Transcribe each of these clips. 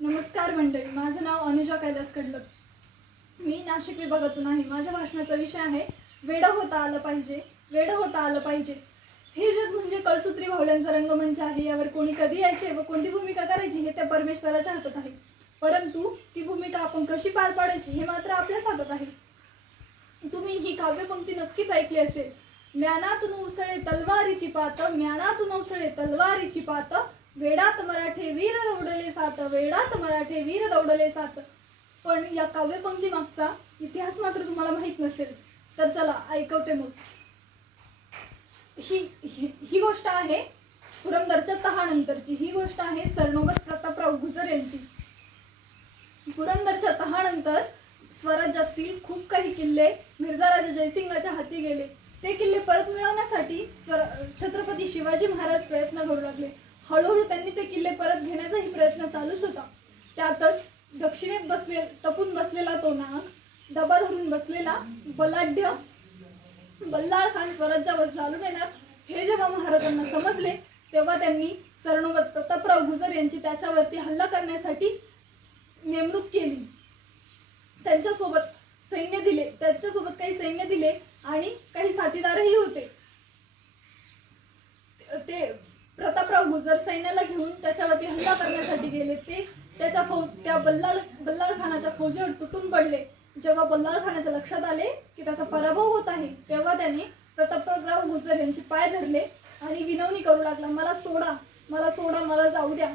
नमस्कार मंडळी, माझं नाव अनुजा कैलास कडलक. मी नाशिक विभागातून आहे. माझ्या भाषणाचा विषय आहे वेडं होता आलं पाहिजे, वेडं होता आलं पाहिजे. हे जग म्हणजे कळसूत्री भावल्यांचा रंगमंच आहे. यावर कोणी कधी यायचे व कोणती भूमिका करायची हे त्या परमेश्वराच्या हातात आहे. परंतु ती भूमिका आपण कशी पार पाडायची हे मात्र आपल्याच हातात आहे. तुम्ही ही काव्यपंक्ती नक्कीच ऐकली असेल. म्यानातून उसळे तलवारीची पात, म्यानातून उसळे तलवारीची पात, वेडात मराठे वीर दौडले सात, वेडात मराठे वीर दौडले सात. पण या काव्यपंक्ती मागचा इतिहास मात्र तुम्हाला माहित नसेल. तर चला ऐकवते मग. ही गोष्ट आहे पुरंदरच्या तहानंतरची. ही गोष्ट आहे सरनोबत प्रतापराव गुजर यांची. पुरंदरच्या तहानंतर स्वराज्यातील खूप काही किल्ले मिर्झाराजा जयसिंगाच्या हाती गेले. ते किल्ले परत मिळवण्यासाठी छत्रपती शिवाजी महाराज प्रयत्न करू लागले. हळूहळू त्यांनी ते किल्ले परत घेण्याचाही प्रयत्न चालूच होता. त्यातच दक्षिणेत टपून बसलेला तो नाग, डबा धरून बसलेला बलाढ्य बल्लाळ खान स्वराज्यावर चालून येणार हे जेव्हा महाराजांना समजले, तेव्हा त्यांनी सरनोबत प्रतापराव गुजर यांची त्याच्यावरती हल्ला करण्यासाठी नेमणूक केली. त्यांच्यासोबत काही सैन्य दिले आणि काही साथीदारही होते. ते प्रतापराव गुजर सैन्याला घेऊन त्याच्यावरती हल्ला करण्यासाठी गेले. ते त्या बल्लाळ खानाच्या फौजेवर तुटून पडले. जेव्हा बल्लाळ खानाच्या लक्षात आले की त्याचा पराभव होत आहे, तेव्हा त्याने प्रतापराव गुजर यांचे पाय धरले आणि विनवणी करू लागला, मला सोडा, मला जाऊ द्या.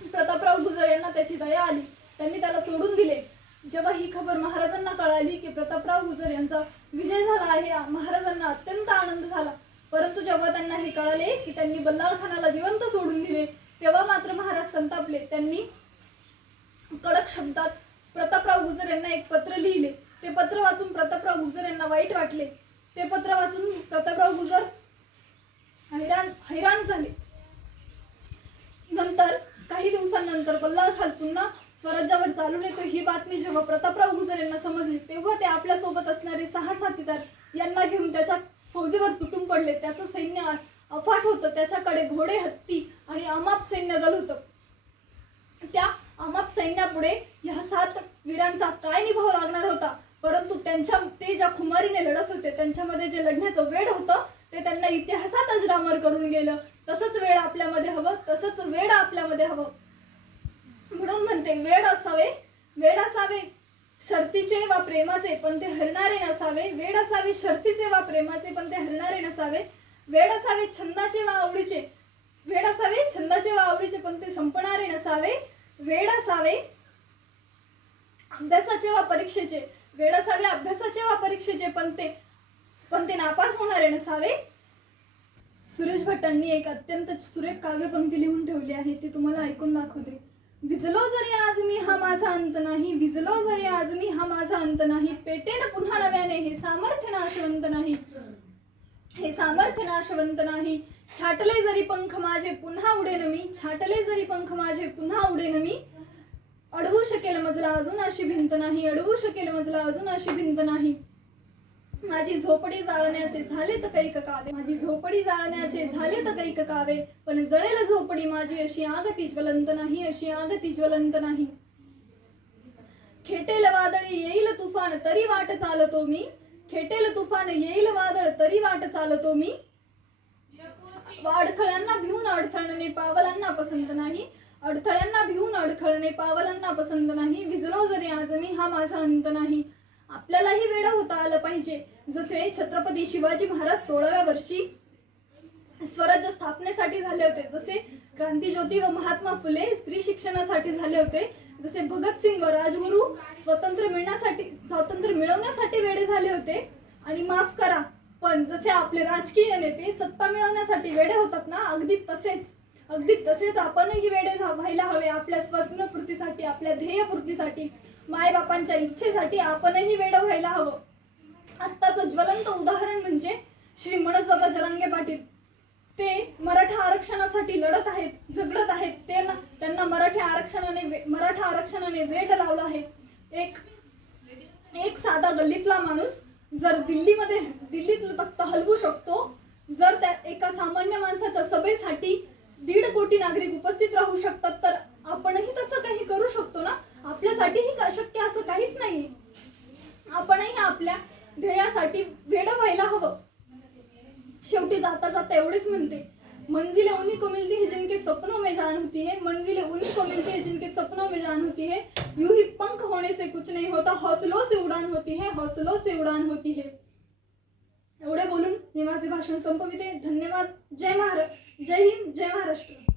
प्रतापराव गुजर यांना त्याची दया आली. त्यांनी त्याला सोडून दिले. जेव्हा ही खबर महाराजांना कळाली की प्रतापराव गुजर यांचा विजय झाला आहे, महाराजांना अत्यंत आनंद झाला. परंतु जेव्हा त्यांना हे कळाले की त्यांनी बल्लाळ खानाला जिवंत सोडून दिले, तेव्हा मात्र महाराज संतापले. त्यांनी कडक शब्दात प्रतापराव गुजर यांना एक पत्र लिहिले. ते पत्र वाचून प्रतापराव गुजर यांना वाईट वाटले. ते पत्र वाचून प्रतापराव गुजर हैराण झाले. नंतर काही दिवसांनंतर बल्लाळ खान पुन्हा स्वराज्यावर चालून येतो ही बातमी जेव्हा प्रतापराव गुजर यांना समजली, तेव्हा ते आपल्या सोबत असणारे 6 साथीदार यांना घेऊन त्याच्या फौजेवर तुटून पडले. त्याचं सैन्य अफाट होतं. त्याच्याकडे घोडे, हत्ती आणि अमाप सैन्य दल होतं. त्या अमाप सैन्यापुढे ह्या 7 वीरांचा काय निभाव लागणार होता. परंतु ते ज्या खुमारीने लढत होते, त्यांच्यामध्ये जे लढण्याचं वेड होतं ते त्यांना इतिहासात अजरामर करून गेलं. तसंच वेड आपल्यामध्ये हवं. म्हणून म्हणते, वेड असावे शर्तीचे वा प्रेमाचे, पण ते हरणारे नसावे. वेड असावे शर्तीचे वा प्रेमाचे, पण ते हरणारे नसावे. वेड असावे छंदाचे वा आवडीचे, पण ते संपणारे नसावे. वेड असावे अभ्यासाचे वा परीक्षेचे, पण ते नापास होणारे नसावे. सुरेश भटांनी एक अत्यंत सुरेख काव्यपंक्ती लिहून ठेवली आहे, ती तुम्हाला ऐकून दाखवते. विजलो जरी आज मी हा माझा अंत नाही, पेटेन पुन्हा नव्याने हे सामर्थ्य नाशवंत नाही. छाटले जरी पंख माझे पुन्हा उडेन मी, अडवू शकेल मजला अजून अशी भिंत नाही. माझी झोपडी जाळण्याचे झाले तर कैक कावे, पण जळेल झोपडी माझी अशी आग ती ज्वलंत नाही. खेटेल वादळ येईल तुफान तरी वाट चालतो मी, अडथळ्यांना भिवून अडथळणे पावलांना पसंत नाही. विजलो जरी आज मी हा माझा अंत नाही. आपल्यालाही वेडं होता आलं पाहिजे. जसे छत्रपती शिवाजी महाराज 16व्या वर्षी स्वराज्य स्थापनेसाठी झाले होते, जसे क्रांतिज्योती व महात्मा फुले स्त्री शिक्षणासाठी झाले होते, जसे भगतसिंग व राजगुरू स्वातंत्र्य मिळवण्यासाठी वेडे झाले होते. आणि माफ करा, पण जसे आपले राजकीय नेते सत्ता मिळवण्यासाठी वेडे होतात ना, अगदी तसेच आपणही वेडे व्हायला हवे. आपल्या स्वप्नपूर्तीसाठी, आपल्या ध्येयपूर्तीसाठी, मायबापांच्या इच्छेसाठी आपणही वेडं व्हायला हवं. आत्ताचं ज्वलंत उदाहरण म्हणजे श्री मनोजदादा जरांगे पाटील. ते मराठा आरक्षणासाठी लढत आहेत, झगडत आहेत. त्यांना मराठा आरक्षणाने वेड लावला आहे. एक साधा गल्लीतला माणूस जर दिल्लीतलं तख्त हलवू शकतो, जर त्या एका सामान्य माणसाच्या सभेसाठी 1.5 कोटी नागरिक उपस्थित राहू शकतात, तर आपणही तसं ध्येयासाठी वेडं व्हायला हवं. शेवटी जाता जाता एवढेच म्हणते, मंजिलें उन्हीं को मिलती है जिनके सपनों में जान होती है, मंजिलें उन्हीं को मिलती है जिनके सपनों में जान होती है. यूं ही पंख होने से कुछ नहीं होता, हौसलों से उड़ान होती है, हौसलों से उड़ान होती है. एवढे बोलून मी माझे भाषण संपविते. धन्यवाद. जय हिंद, जय महाराष्ट्र.